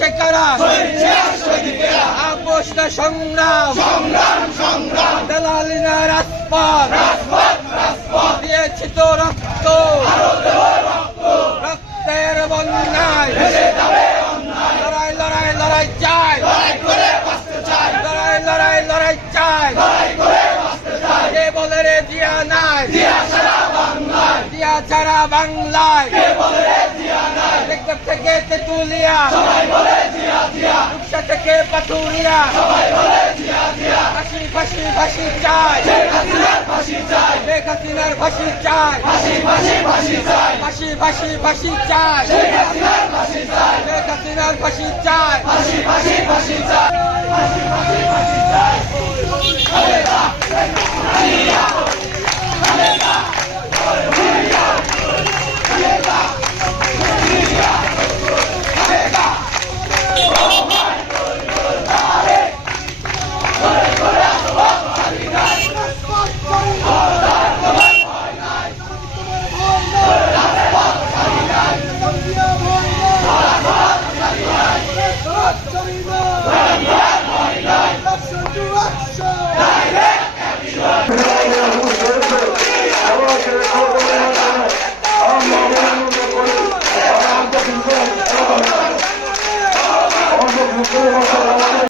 করছে কারা আপোষ না সংগ্রাম দালালিনা রাজপথ দিয়েছি তো রক্ত রক্তের বন্যায় লড়াই লড়াই লড়াই চাই লড়াই লড়াই লড়াই চাই কে বলে রে জিয়া নাই জিয়া ছাড়া বাংলায় দেখতে থেকে তেতুলিয়া রূপসা থেকে পাটুরিয়া ফাঁসি ফাঁসি ফাঁসি চাই শেখ হাসিনার ফাঁসি চাই ফাঁসি ফাঁসি ফাঁসি চাই শেখ হাসিনার ফাঁসি চাই Oh,